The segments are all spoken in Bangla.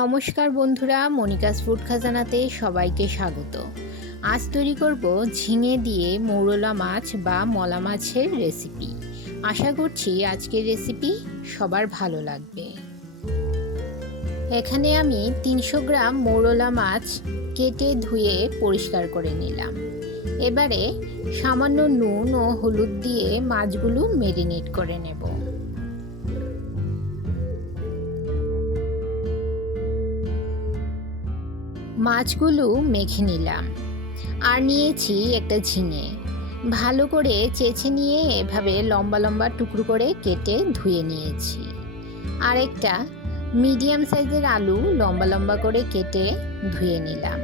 নমস্কার বন্ধুরা, মনিকাস ফুড খাজানাতে সবাইকে স্বাগত। আজ তৈরি করব ঝিঙে দিয়ে মৌরলা মাছ বা মলা মাছের রেসিপি। আশা করছি আজকের রেসিপি সবার ভালো লাগবে। এখানে আমি 300 গ্রাম মৌরলা মাছ কেটে ধুয়ে পরিষ্কার করে নিলাম। এবারে সামান্য নুন ও হলুদ দিয়ে মাছগুলো ম্যারিনেট করে নেব। মাছগুলো মেখে নিলাম আর নিয়েছি একটা ঝিঙে। ভালো করে চেঁচে নিয়ে এভাবে লম্বা লম্বা টুকরো করে কেটে ধুয়ে নিয়েছি। আর একটা মিডিয়াম সাইজের আলু লম্বা লম্বা করে কেটে ধুয়ে নিলাম।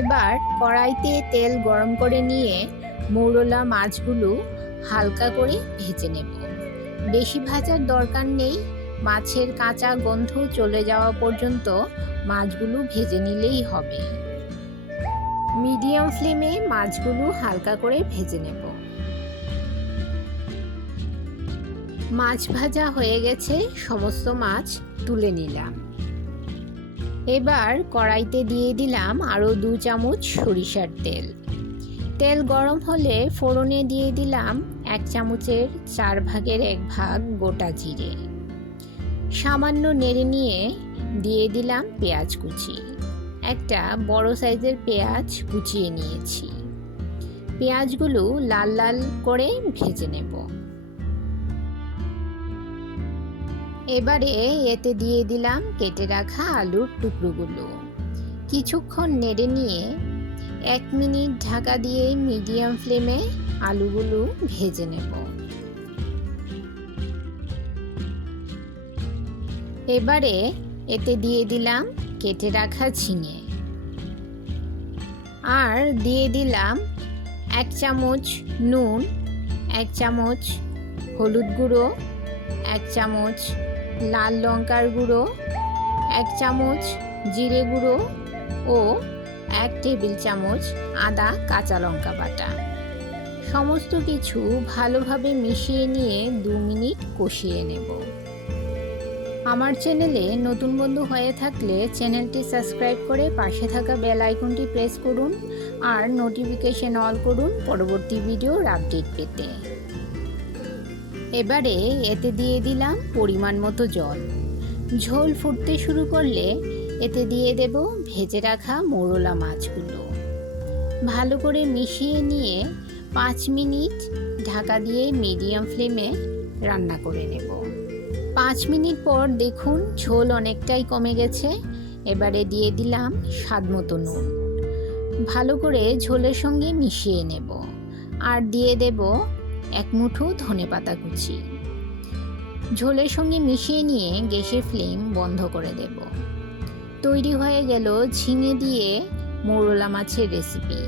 এবার কড়াইতে তেল গরম করে নিয়ে মৌরলা মাছগুলো হালকা করে ভেজে নেব। বেশি ভাজার দরকার নেই, মাছের কাঁচা গন্ধ চলে যাওয়া পর্যন্ত মাছগুলো ভেজে নিলেই হবে। মিডিয়াম ফ্লেমে মাছগুলো হালকা করে ভেজে নেব। মাছ ভাজা হয়ে গেছে, সমস্ত মাছ তুলে নিলাম। এবার কড়াইতে দিয়ে দিলাম আরও 2 চামচ সরিষার তেল। তেল গরম হলে ফোড়নে দিয়ে দিলাম 1 চামচের 4 ভাগের 1 ভাগ গোটা জিরে। সামান্য নেড়ে নিয়ে দিয়ে দিলাম পেঁয়াজ কুচি। একটা বড় সাইজের পেঁয়াজ কুচিয়ে নিয়েছি। পেঁয়াজগুলো লাল লাল করে ভেজে নেব। এবারে এতে দিয়ে দিলাম কেটে রাখা আলুর টুকরোগুলো। কিছুক্ষণ নেড়ে নিয়ে 1 মিনিট ঢাকা দিয়ে মিডিয়াম ফ্লেমে আলুগুলো ভেজে নেব। এবারে এতে দিয়ে দিলাম কেটে রাখা ঝিঙে আর দিয়ে দিলাম 1 চামচ নুন, 1 চামচ হলুদ গুঁড়ো, 1 চামচ লাল লঙ্কার গুঁড়ো, 1 চামচ জিরে গুঁড়ো ও 1 টেবিল চামচ আদা কাঁচা লঙ্কা বাটা। সমস্ত কিছু ভালোভাবে মিশিয়ে নিয়ে 2 মিনিট কষিয়ে নেব। আমার চ্যানেলে নতুন বন্ধু হয়ে থাকলে চ্যানেলটি সাবস্ক্রাইব করে পাশে থাকা বেল আইকনটি প্রেস করুন আর নোটিফিকেশন অল করুন পরবর্তী ভিডিওর আপডেট পেতে। এবারে এতে দিয়ে দিলাম পরিমাণ মতো জল। ঝোল ফুটতে শুরু করলে এতে দিয়ে দেব ভেজে রাখা মৌরলা মাছগুলো। ভালো করে মিশিয়ে নিয়ে 5 মিনিট ঢাকা দিয়ে মিডিয়াম ফ্লেমে রান্না করে নেব। 5 মিনিট পর দেখুন ঝোল অনেকটাই কমে গেছে। এবারে দিয়ে দিলাম স্বাদমতো নুন। ভালো করে ঝোলের সঙ্গে মিশিয়ে নেব আর দিয়ে দেব 1 মুঠো ধনেপাতা কুচি। ঝোলের সঙ্গে মিশিয়ে নিয়ে গ্যাসের ফ্লেম বন্ধ করে দেব। তৈরি হয়ে গেল ঝিঙে দিয়ে মৌরলা মাছের রেসিপি।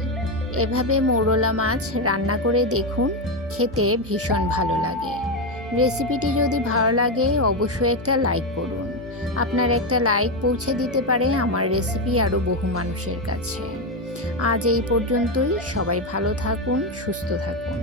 এভাবে মৌরলা মাছ রান্না করে দেখুন, খেতে ভীষণ ভালো লাগে। রেসিপিটি যদি ভালো লাগে অবশ্যই একটা লাইক করুন। আপনার একটা লাইক পৌঁছে দিতে পারে আমার রেসিপি আরও বহু মানুষের কাছে। আজ এই পর্যন্তই। সবাই ভালো থাকুন, সুস্থ থাকুন।